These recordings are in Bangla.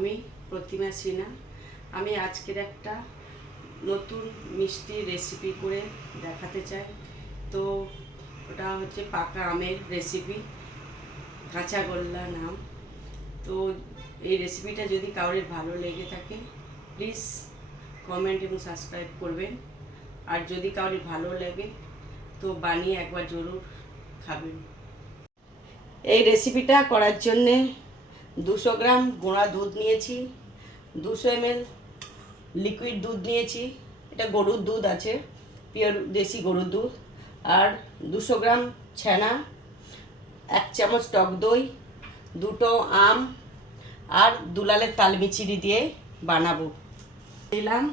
আমি প্রতিমা সিনহা। আমি আজকের একটা নতুন মিষ্টি রেসিপি করে দেখাতে চাই। তো ওটা হচ্ছে পাকা আমের রেসিপি কাঁচা গোল্লা নাম। তো এই রেসিপিটা যদি কারোর ভালো লেগে থাকে প্লিজ কমেন্ট এবং সাবস্ক্রাইব করবেন। আর যদি কারোর ভালো লাগে, তো বানিয়ে একবার জরুর খাবেন। এই রেসিপিটা করার জন্যে দুশো গ্রাম গোড়া দুধ নিয়েছি, দুশো এমএল লিকুইড দুধ নিয়েছি, এটা গরুর দুধ আছে পিওর দেশি গরুর দুধ, আর দুশো গ্রাম ছানা, এক চামচ টক দই, দুটো আম, আর দুলালের তাল মিচিরি দিয়ে বানাবো। দিলাম।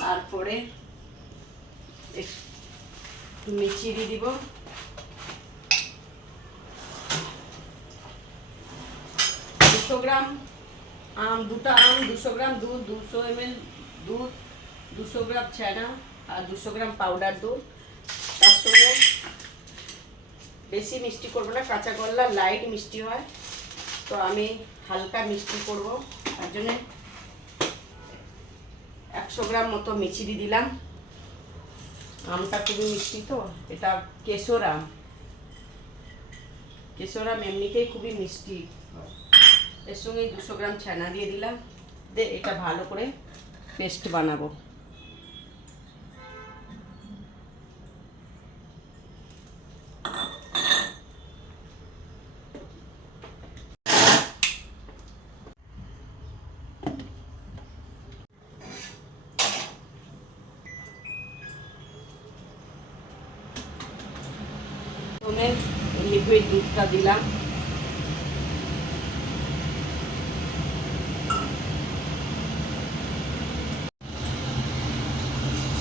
তারপরে মিচিরি দিব। দুশো গ্রাম আম, দুটো আম, দুশো গ্রাম দুধ, দুশো এমএল দুধ, দুশো গ্রাম ছানা আর দুশো গ্রাম পাউডার দুধ। তার সঙ্গে বেশি মিষ্টি করব না, কাঁচা গল্লা লাইট মিষ্টি হয়। তো আমি হালকা মিষ্টি করব, তার জন্যে একশো গ্রাম মতো মিচিরি দিলাম। আমটা খুবই মিষ্টি তো, এটা কেশর আম। কেশর আম এমনিতেই খুবই মিষ্টি। হয় এর সঙ্গে দুশো গ্রাম ছানা দিয়ে দিলাম। দে, এটা ভালো করে পেস্ট বানাবো। লিকুইড দুধটা দিলাম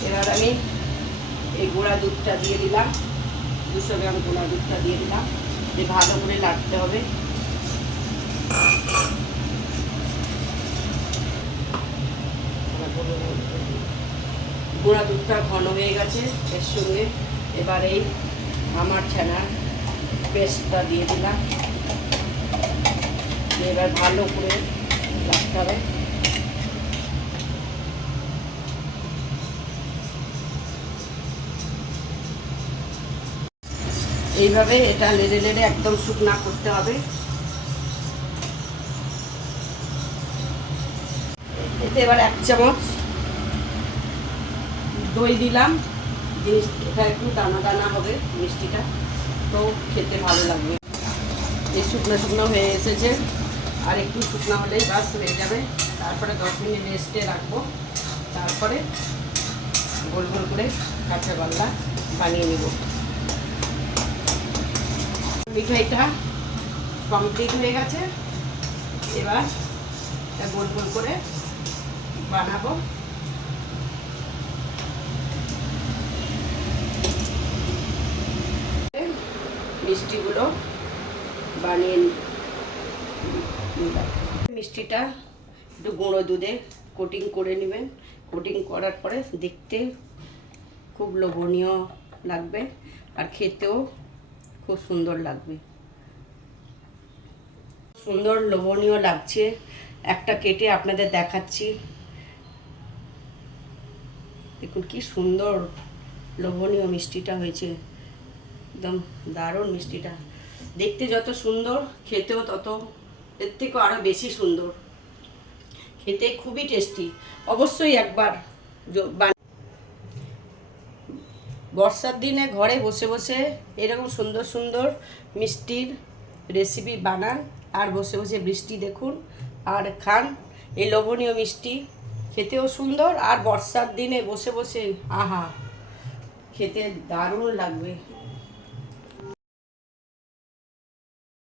এবার আমি এই গোড়া দুধটা দিয়ে দিলাম। দুশো গ্রাম গোড়া দুধটা দিয়ে দিলাম। দিয়ে ভালো করে লাগতে হবে। গোড়া দুধটা ঘন হয়ে গেছে এর সঙ্গে। এবার এই আমার ছানার পেস্টটা দিয়ে দিলাম। এবার ভালো করে রাখতে হবে। এইভাবে এটা লেড়ে লেড়ে একদম শুকনা করতে হবে। এতে এবার এক চামচ দই দিলাম। জিনিস এটা একটু দানা দানা হবে মিষ্টিটা, তো খেতে ভালো লাগবে। এই শুকনো শুকনো হয়ে এসেছে। আর একটু শুকনো হলেই বাস হয়ে যাবে। তারপরে দশ মিনিট রেস্টে রাখব। তারপরে গোল গোল করে কাঁচা গল্লা বানিয়ে নেব। মিঠাইটা কমপ্লিট হয়ে গেছে। এবার গোল গোল করে বানাবো। মিষ্টিগুলো বানিয়ে মিষ্টিটা একটু গুঁড়ো দুধে কোটিং করে নেবেন। কোটিং করার পরে দেখতে খুব লোভনীয় লাগবে। আর খেতেও খুব সুন্দর লাগবে। সুন্দর লোভনীয় লাগছে। একটা কেটে আপনাদের দেখাচ্ছি। দেখুন কি সুন্দর লোভনীয় মিষ্টিটা হয়েছে। একদম দারুণ মিষ্টিটা। দেখতে যত সুন্দর, খেতেও তত, এর থেকেও আরও বেশি সুন্দর। খেতে খুবই টেস্টি। অবশ্যই একবার বর্ষার দিনে ঘরে বসে বসে এরকম সুন্দর সুন্দর মিষ্টির রেসিপি বানান আর বসে বসে বৃষ্টি দেখুন আর খান এই লোভনীয় মিষ্টি। খেতেও সুন্দর আর বর্ষার দিনে বসে বসে, আহা, খেতে দারুণ লাগবে।